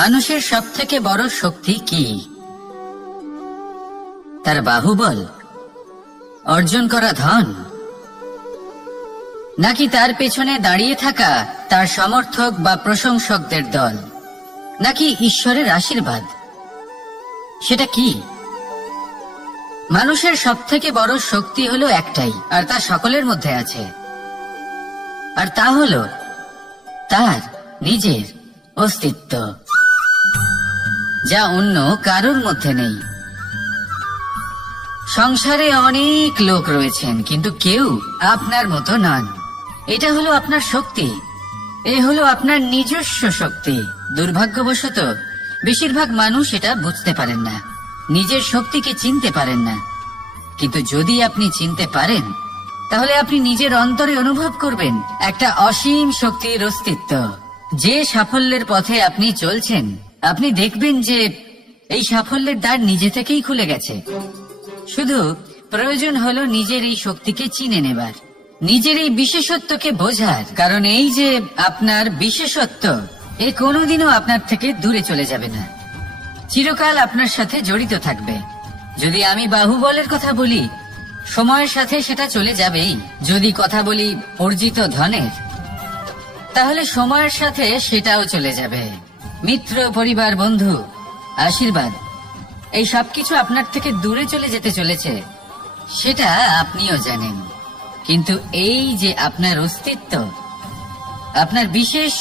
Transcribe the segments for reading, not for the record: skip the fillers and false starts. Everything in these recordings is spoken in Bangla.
মানুষের সবথেকে বড় শক্তি কি? তার বাহুবল, অর্জন করা ধন, নাকি তার পেছনে দাঁড়িয়ে থাকা তার সমর্থক বা প্রশংসকদের দল, নাকি ঈশ্বরের আশীর্বাদ? সেটা কি? মানুষের সবথেকে বড় শক্তি হলো একটাই, আর তা সকলের মধ্যে আছে, আর তা হলো তার নিজের অস্তিত্ব, যা অন্য কারোর মধ্যে নেই। সংসারে অনেক লোক রয়েছেন, কিন্তু কেউ আপনার মতো নন। এটা হলো আপনার শক্তি, এ হলো আপনার নিজস্ব শক্তি। দুর্ভাগ্যবশত বেশিরভাগ মানুষ এটা বুঝতে পারেন না, নিজের শক্তিকে চিনতে পারেন না। কিন্তু যদি আপনি চিনতে পারেন, তাহলে আপনি নিজের অন্তরে অনুভব করবেন একটা অসীম শক্তির অস্তিত্ব। যে সাফল্যের পথে আপনি চলছেন, আপনি দেখবেন যে এই সাফল্যের দ্বার নিজে থেকেই খুলে গেছে। শুধু প্রয়োজন হলো নিজের এই শক্তিকে চিনে নেবার, নিজের এই বিশেষত্বকে বোঝার। কারণ এই যে আপনার বিশেষত্ব, এ কোনোদিনও আপনার থেকে দূরে চলে যাবে না, চিরকাল আপনার সাথে জড়িত থাকবে। যদি আমি বাহুবলের কথা বলি, সময়ের সাথে সেটা চলে যাবেই। যদি কথা বলি অর্জিত ধনের, তাহলে সময়ের সাথে সেটাও চলে যাবে। মিত্র, পরিবার, বন্ধু, আশীর্বাদ, এই সবকিছু আপনার থেকে দূরে চলে যেতে চলেছে, সেটা আপনিও জানেন। কিন্তু এই যে আপনার অস্তিত্ব, আপনার বিশেষ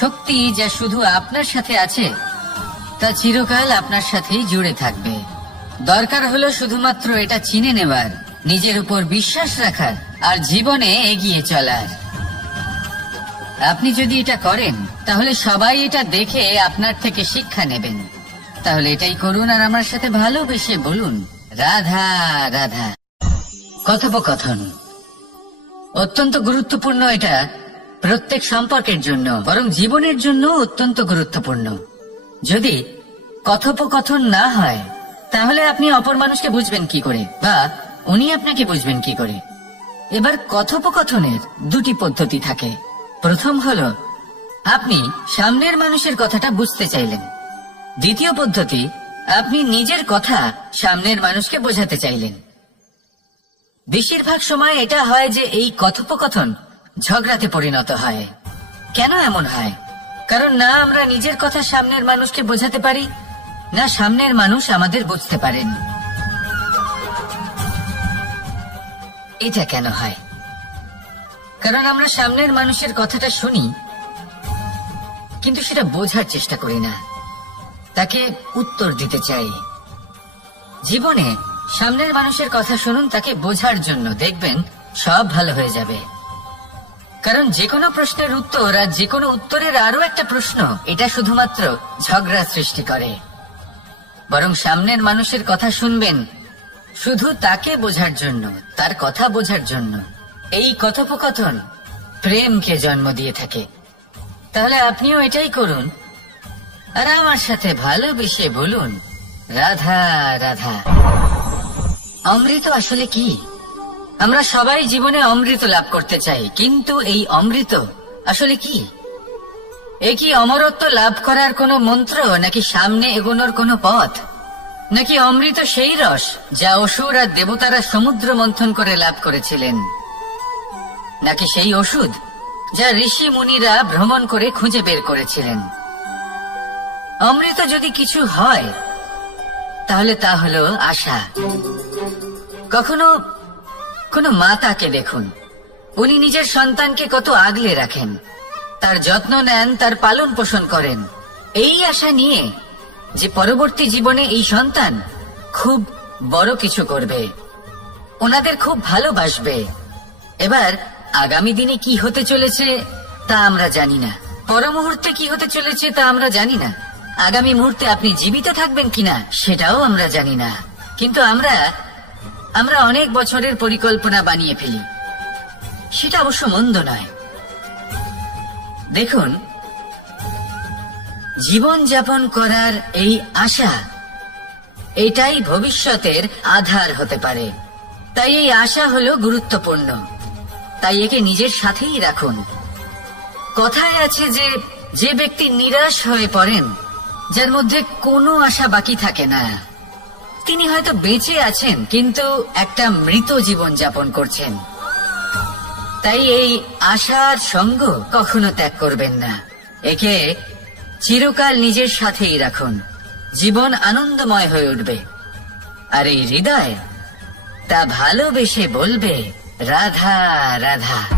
শক্তি, যা শুধু আপনার সাথে আছে, তা চিরকাল আপনার সাথেই জুড়ে থাকবে। দরকার হলো শুধুমাত্র এটা চিনে নেবার, নিজের উপর বিশ্বাস রাখার, আর জীবনে এগিয়ে চলার। আপনি যদি এটা করেন, তাহলে সবাই এটা দেখে আপনার থেকে শিক্ষা নেবেন। তাহলে এটাই করুন, আর আমার সাথে ভালোবেসে বলুন, রাধা রাধা। কথোপকথন অত্যন্ত গুরুত্বপূর্ণ। এটা প্রত্যেক সম্পর্কের জন্য, বরং জীবনের জন্য অত্যন্ত গুরুত্বপূর্ণ। যদি কথোপকথন না হয়, তাহলে আপনি অপর মানুষকে বুঝবেন কি করে, বা উনি আপনাকে বুঝবেন কি করে? এবার কথোপকথনের দুটি পদ্ধতি থাকে। প্রথম হলো আপনি সামনের মানুষের কথাটা বুঝতে চাইলেন। দ্বিতীয় পদ্ধতি, আপনি নিজের কথা সামনের মানুষকে বোঝাতে চাইলেন। বেশিরভাগ সময় এটা হয় যে এই কথোপকথন ঝগড়াতে পরিণত হয়। কেন এমন হয়? কারণ না আমরা নিজের কথা সামনের মানুষকে বোঝাতে পারি, না সামনের মানুষ আমাদের বুঝতে পারেন। এটা কেন হয়? কারণ আমরা সামনের মানুষের কথাটা শুনি, কিন্তু সেটা বোঝার চেষ্টা করি না, তাকে উত্তর দিতে চাই। জীবনে সামনের মানুষের কথা শুনুন তাকে বোঝার জন্য, দেখবেন সব ভালো হয়ে যাবে। কারণ যে কোনো প্রশ্নের উত্তর আর যে কোনো উত্তরের আরো একটা প্রশ্ন, এটা শুধুমাত্র ঝগড়া সৃষ্টি করে। বরং সামনের মানুষের কথা শুনবেন শুধু তাকে বোঝার জন্য, তার কথা বোঝার জন্য। এই কথোপকথন প্রেমকে জন্ম দিয়ে থাকে। তাহলে আপনিও এটাই করুন, আর আমার সাথে ভালোবেসে বলুন, রাধা রাধা। অমৃত আসলে কি? আমরা সবাই জীবনে অমৃত লাভ করতে চাই, কিন্তু এই অমৃত আসলে কি? এ কি অমরত্ব লাভ করার কোনো মন্ত্র, নাকি সামনে এগোনোর কোনো পথ? নাকি অমৃত সেই রস যা অসুর আর দেবতারা সমুদ্র মন্থন করে লাভ করেছিলেন? নাকি সেই ওষুধ যা ঋষি মুনিরা ভ্রমণ করে খুঁজে বের করেছিলেন? অমৃত যদি কিছু হয়, তাহলে তা হলো আশা। কখনো কোনো মাতাকে দেখুন, উনি নিজের সন্তানকে কত আগলে রাখেন, তার যত্ন নেন, তার পালন পোষণ করেন, এই আশা নিয়ে যে পরবর্তী জীবনে এই সন্তান খুব বড় কিছু করবে, ওনাদের খুব ভালোবাসবে। এবার আগামী দিনে কি হতে চলেছে তা আমরা জানি না, পর মুহূর্তে কি হতে চলেছে তা আমরা জানি না, আগামী মুহূর্তে আপনি জীবিত থাকবেন কিনা সেটাও আমরা জানি না। কিন্তু আমরা অনেক বছরের পরিকল্পনা বানিয়ে ফেলি, সেটা অবশ্য মন্দ নয়। দেখুন, জীবন যাপন করার এই আশা, এটাই ভবিষ্যতের আধার হতে পারে। তাই এই আশা হলো গুরুত্বপূর্ণ, তাই একে নিজের সাথেই রাখুন। কথায় আছে যে ব্যক্তি নিরাশ হয়ে পড়েন যার মধ্যে কোনো আশা বাকি থাকে না। তিনি হয়তো বেঁচে আছেন কিন্তু একটা মৃত জীবন যাপন করছেন। তাই এই আশার সঙ্গ কখনো ত্যাগ করবেন না। একে চিরকাল নিজের সাথেই রাখুন। জীবন আনন্দময় হয়ে উঠবে। আর এই হৃদয় তা ভালোবেসে বলবে, রাধা রাধা।